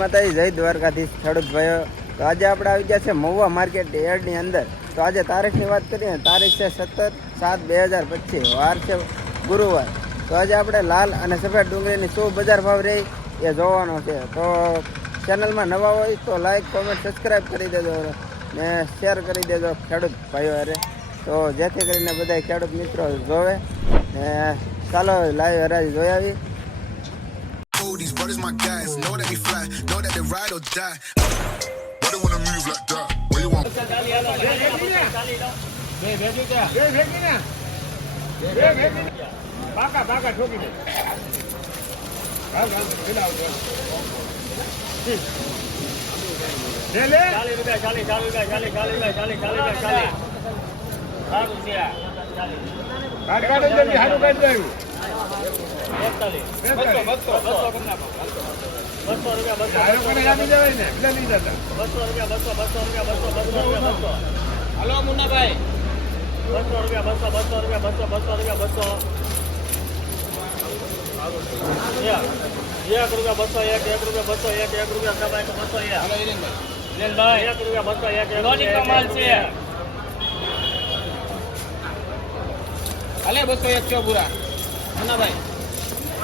માતાજી, જય દ્વારકાધીશ, ખેડૂત ભાઈઓ. તો આજે આપણે આવી ગયા છે મહુવા માર્કેટ યાર્ડની અંદર. તો આજે તારીખની વાત કરીએ ને તારીખ છે સત્તર સાત બે હજાર પચીસ. વાર છે ગુરુવાર. તો આજે આપણે લાલ અને સફેદ ડુંગળીની શું બજાર ભાવ રહી એ જોવાનો છે. તો ચેનલમાં નવા હોય તો લાઈક, કોમેન્ટ સબસ્ક્રાઈબ કરી દેજો ને શેર કરી દેજો ખેડૂત ભાઈઓ અરે તો જેથી કરીને બધા ખેડૂત મિત્રો જોવે ને ચાલો લાઈવ હરાજી જોઈ આવી. Oh, these brothers my guys. Know that we fly, know that they ride or die. Why they wanna move like that? Where you want? પાકા પાકા ઠોકી દે ભાગ ભાગ પેલા આવજો લે લે ચાલીસ રૂપિયા ચાલીસ ચાલીસ રૂપિયા ચાલીસ ચાલીસ રૂપિયા ચાલીસ ચાલીસ રૂપિયા ચાલીસ સાત રૂપિયા ચાલીસ કાઢ કાઢ જલ્દી હારું કાઢ દેવું હલો મુન્નાભાઈ બસો રૂપિયા બસો બસો રૂપિયા બસો બસો રૂપિયા બસો એક રૂપિયા બસો એક એક રૂપિયા બસો એક એક રૂપિયા દબાય તો બસો એક રૂપિયા બસો એક કમાલ છે હાલે બસો એક છો પૂરા. મુન્નાભાઈ.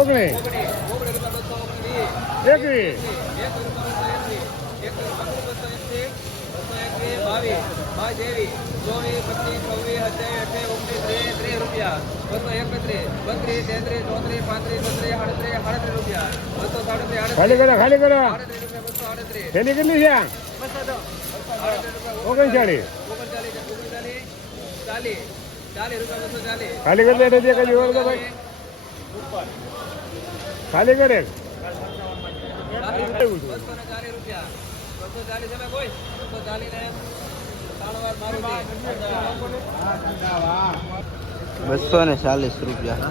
ઓગણીસ. એકવીસ. ચોવીસ પચીસ છવ્વીસ સત્યાવીસ અઠ્યાવીસ ઓગણીસ ત્રીસ ત્રીસ રૂપિયા. બસો એકત્રીસ બત્રીસ તેત્રીસ ચોત્રીસ પાંત્રીસ છત્રીસ આડત્રીસ આડત્રીસ રૂપિયા. બસો સાડત્રીસ ખાલી કરો ખાલી કરો. આડત્રીસ રૂપિયા બસો આડત્રીસ. કેટલી છે? ઓગણચાળીસ. ઓગણચાલીસ ઓગણચાલીસ ચાલીસ. ચાલીસ રૂપિયા બસો ચાલીસ ખાલી કરી દે કઈ જોવાનું તો ભાઈ ખાલી કરે. બસો ને ચાલીસ રૂપિયા.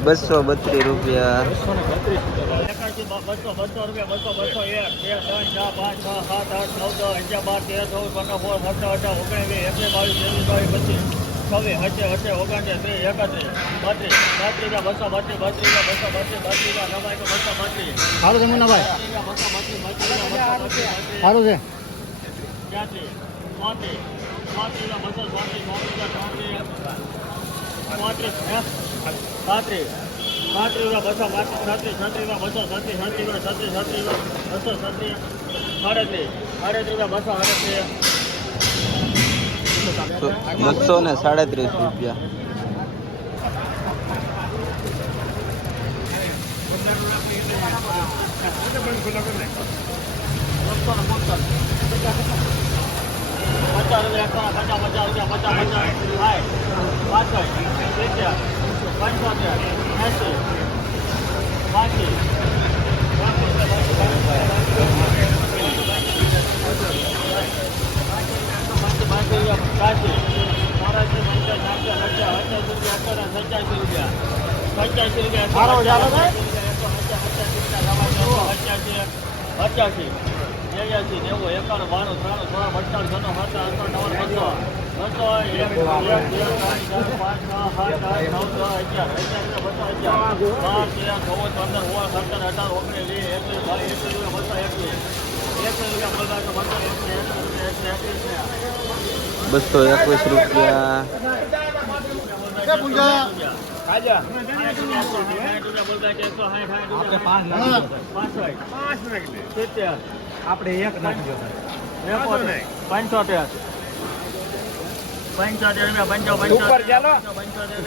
બસો બત્રીસ રૂપિયા સારું છે મુન્નાભાઈ સારું છે ત્યાંથી ચોત્રીસ ચોત્રીસ બસો ચોત્રીસ ચોત્રીસ હે પાંત્રીસ પાંત્રીસ બસો પાંત્રીસ છત્રીસ બસો છત્રીસ છત્રીસ છત્રીસ છત્રીસ બસો છત્રીસ સાડત્રીસ સાડત્રીસ બસો સાડત્રીસ બસો ને સાડત્રીસ રૂપિયા બસો ને બોતેર પચાસ રૂપિયા પચાસ પચાસ રૂપિયા પચાસ પચાસ હાય પાસઠ સિત્તેર પંચોતેર એંસી બાકી પચાસી નેવ્યાસી નેવું એકાણું બાણું ત્રાણું સોળ અઠાણું સત્તર અઠાવન નવ્વાણું બસો એકવીસ રૂપિયા. બસો એક નાખી દે આપણે પંચોતેર પંચોતેર રૂપિયા પંચો. પંચોતેર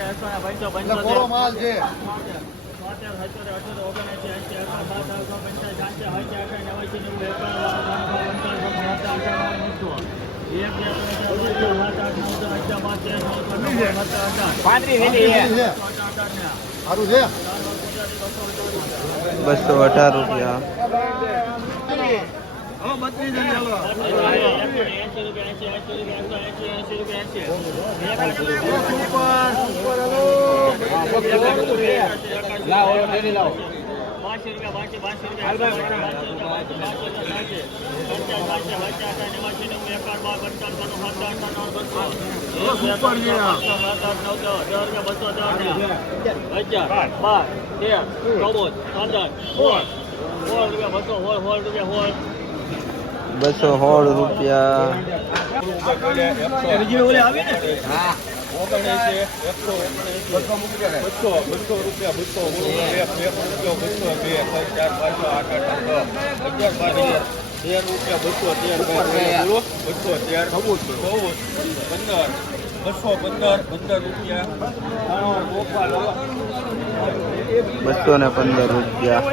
પંચોતેર માલ છે છોતેર, અઢાર અઠ્યોતેર, ઓગણએંસી, એંસી, એકાવન, બાવન, ત્રેપન, પંચાવન, સાઠ, સાઠ, અઠાવન, નેવ્યાસી, નેવું, એકાવન, બાવન, ત્રેપન, પંચાવન, છપ્પન, સત્તાવન, અઠ્ઠાવન, એક, બે, ત્રણ, ચાર, પાંચ, છ, સાત, આઠ, નવ, દસ, અગિયાર, બાર, તેર, ચૌદ, પંદર, સોળ, સોળ બસો રૂપિયા લાવો બસો સોળ રૂપિયા હા બસો બસો રૂપિયા. રૂપિયા તેર રૂપિયા બસો તેર બોલો. બસો તેર ચૌદ પંદર બસો પંદર પંદર રૂપિયા. બસો ને પંદર રૂપિયા.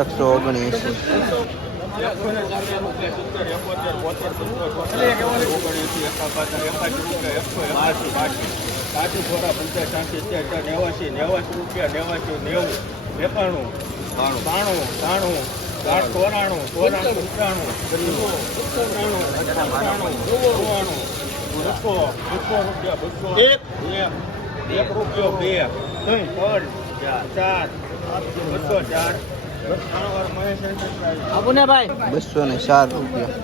એકસો ઓગણએંસી નેવાસી નેવાસી રૂપિયા નેવાસી નેવું એકાણું બાણું ત્રાણું આઠ ચોરાણું ચોરાણું પંચાણું અઠાણું નવ્વાણું બસો બસો રૂપિયા બસો એક એક રૂપિયો બે, ત્રણ ત્રણ ચાર, બસો ચાર. આપુને ભાઈ બસો ને ચાર રૂપિયા.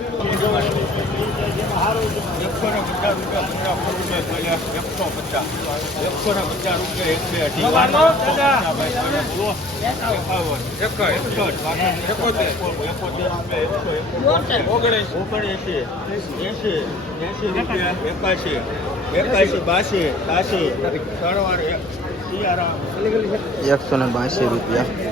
એકાશી એકાશી બાસી ત્યાસી ત્રણ વાર એકસો ને બાસી રૂપિયા.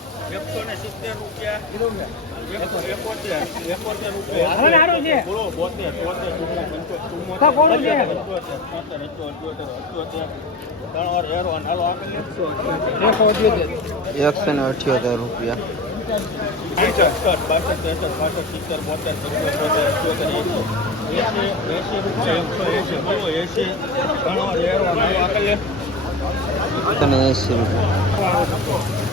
એકસો ને સિત્તેર રૂપિયા એકસો એકોતેર એકોતેર રૂપિયા હવે સારું છે. બોલો બોતેર તોતેર ચુમ્મો પંચોતેર તો કોનું છે? પંચોતેર છોતેર અઠ્યોતેર અઠ્યોતેર ત્રણ વાર હેરો અને હાલો આગળ એકસો એકસો અઠ્યોતેર એકસો ને અઠ્યોતેર રૂપિયા અઠ્યોતેર બાસઠ ત્રેસઠ પાસઠ સિત્તેર બોતેર પંચોતેર બોતેર અઠ્યોતેર એંસી એંસી એંસી રૂપિયા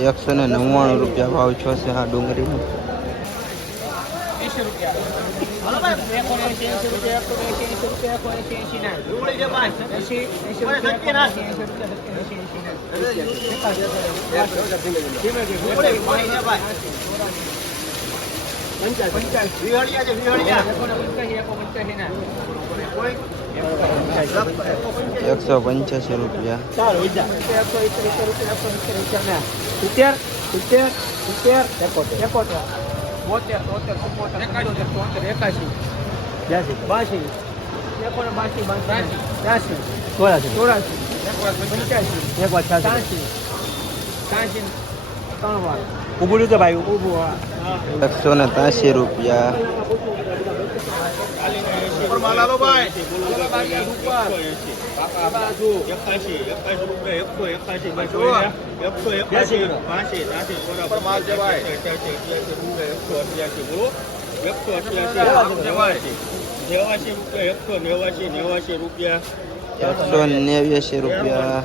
એકસો ને નવ્વાણું રૂપિયા ભાવ છો છે આ ડુંગળીનો. રૂપિયા. એકસો પંચ્યાસી રૂપિયા સિત્તેર સિત્તેર સિત્તેર એકોતેર એકોતેર બોતેર તોતેર ચુમ્મોતેર પંચોતેર તોતેર એકાસી બ્યાસી બાસી. બાસી ત્યાસી. ચોરાસી. ચોરાસી. પંચ્યાસી. એક વાર છ્યાસી ત્યાસી ત્રણ વાર. ઊભું લીધું ભાઈ ઊભું હા. એકસો ને ત્યાસી રૂપિયા. એકસો નેવ્યાસી રૂપિયા.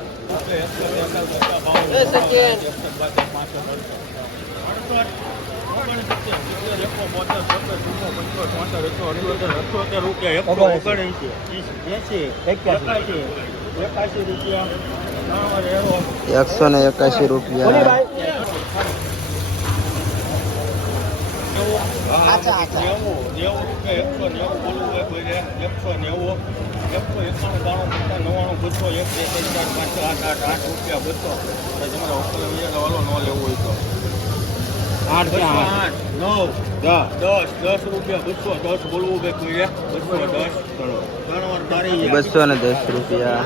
એકસો ને એકાશી રૂપિયા રૂપિયા, બસો, એક, બે, ત્રણ, ચાર, પાંચ, છ, આઠ, આઠ, આઠ રૂપિયા, બસો. અને તમારે ઉપર વાળો વાલો ન લેવો હોય તો. બસો, આઠ, નવ, દસ, દસ રૂપિયા, બસો, દસ બોલવું હોય કોઈએ બસો, દસ, બસો ને દસ રૂપિયા.